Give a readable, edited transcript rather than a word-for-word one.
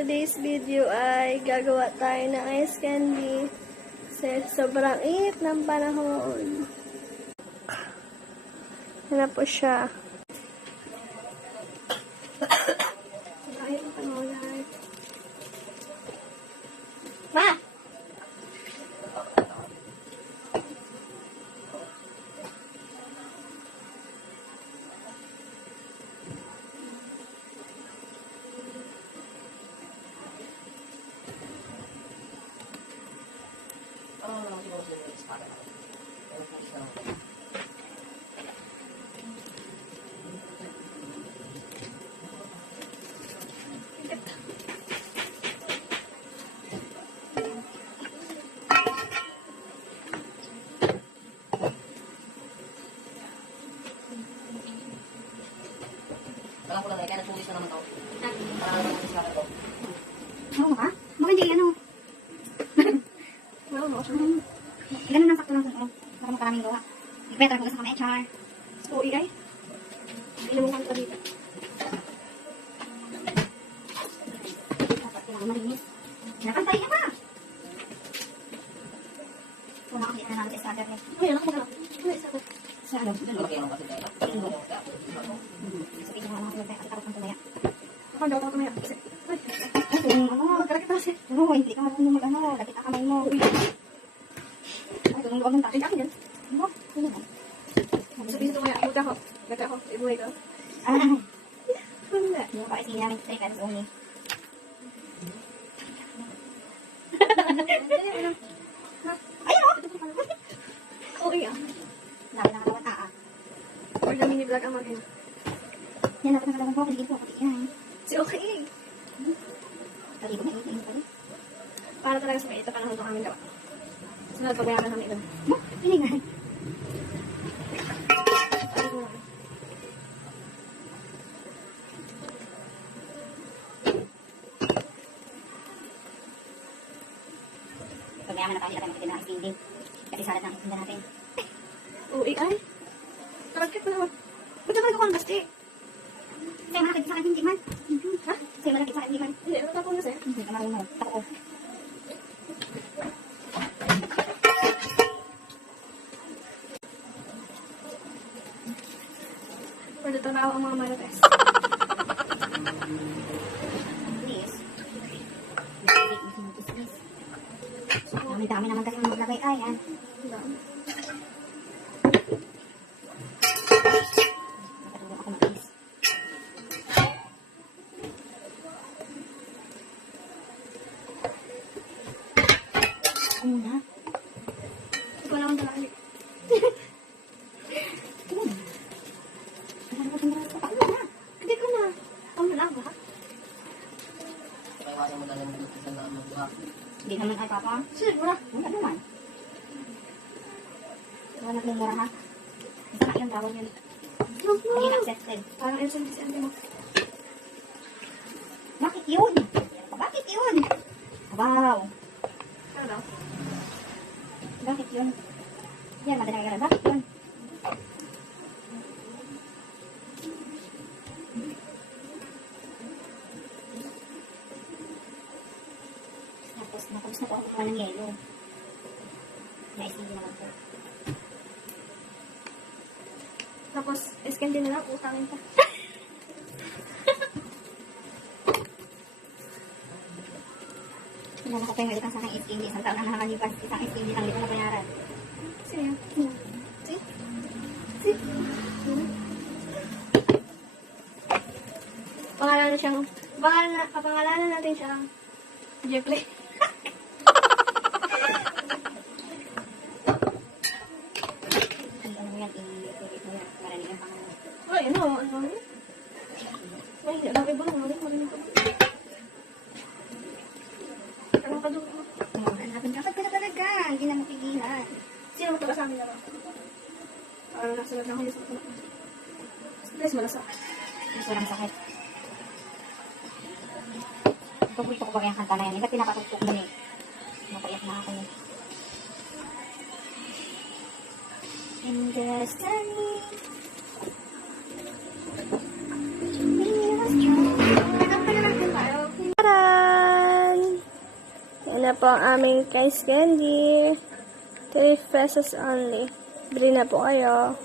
today's video ay gagawa tayo ng ice candy. Kasi sobrang init ng panahon. Yan na po siya. Sobrang init ng panahon, guys. Ma! Alam ko lang kaya natulis na naman ako. Parang natulis na ako. Oo ka? Baka hindi, ano? Ganun lang sakto lang sa para makaraming gawa. Better kung sa kami, HR. Oo, ay. Hindi naman kami dito. Dapat kailangan marinis. Nakantay ka pa! So, makakita na namin sa starter net. Ay, anak mo na. Ay, sabi. Sa ano? Malaki naman kasi tayo. Sa pizza nga lang ako yung pekatapos ng tumaya. Ako, daw ako tumaya. Ay, Ano? magkalaki pa kasi. Oo, hindi ka marunong mag-ano. Lapit ang kamay mo. Ay, tulong doon ng Ay, akin yan. Ano? Ano ba? Sabihin tumaya. Buta ako. Gata ako. Ibuhay ko. Ah, Wala. hindi pa kasi namin 3 pesos only. Ayun o! Oo, iya. Dami na nakawata ah. Or na mini-vlog ang mag-ina. Yan natin ang kalawang po. Hindi po ako yan. Si okay. Taligo na ito pa rin. Para talaga sa ito panahon ito kami gawa. Sunod pabayaran kami doon. Mo, hindi nga. Pagmayaman na tayo natin makikita ng ice kasi salat ng itinda natin. Oo, ay. Kalagkit pa naman. Ba't naman ako ang basti? Sa'yo malakit sa akin hindi man. Ha? Sa'yo malakit sa akin hindi man. Hindi, ano tapong na sa'yo? Hindi ka marunong. Ako. Pwede tanaw ang mga marites. Please. Dami-dami naman kasi yung maglagay ay. Ah. Nakatulong ako mag-is. Ano na? Ikaw naman talaga. Hindi ko na. Ang lang ba? Kaya iwasan mo na lang yung isa na magbuha. Hindi naman ay papa. Sige, wala. Wala naman. Wala nagmumura ha. Isa na yung tawag yun. Hindi accepted. Parang SMC mo. Bakit yun? Bakit yun? Wow. Ano daw? Bakit yun? Yan, madalang ka. Bakit yun? Tapos na po ako kukuha ng yelo. Nais hindi naman po. Tapos, iskin din na lang, utangin pa. Pinala ko pa yung ulit sa aking iskindi. Isang taon na nakalipas. Isang iskindi lang dito na bayaran. Sino yan? Si? Si? Pangalanan siyang, kapangalanan natin siyang Jeffrey. Ano mo yan? I-edit mo yan. Marinig ang pangalan. Ay, ano? Ano? Ay, lang iba lang. Marinig ko. Anong kadung? Hanapin ka na talaga. Hindi na mapigilan. Sino magtala sa amin na ba? Parang nasunod lang kayo sa mga. Stress, malasak. Mas walang sakit. Paborito ko ba yung kanta na yan? Iba't pinapatugtog mo eh. Napaiyak na ako yun. And destiny. Tada! Yan na po ang aming ice candy. 3 pesos only. Bili na po kayo.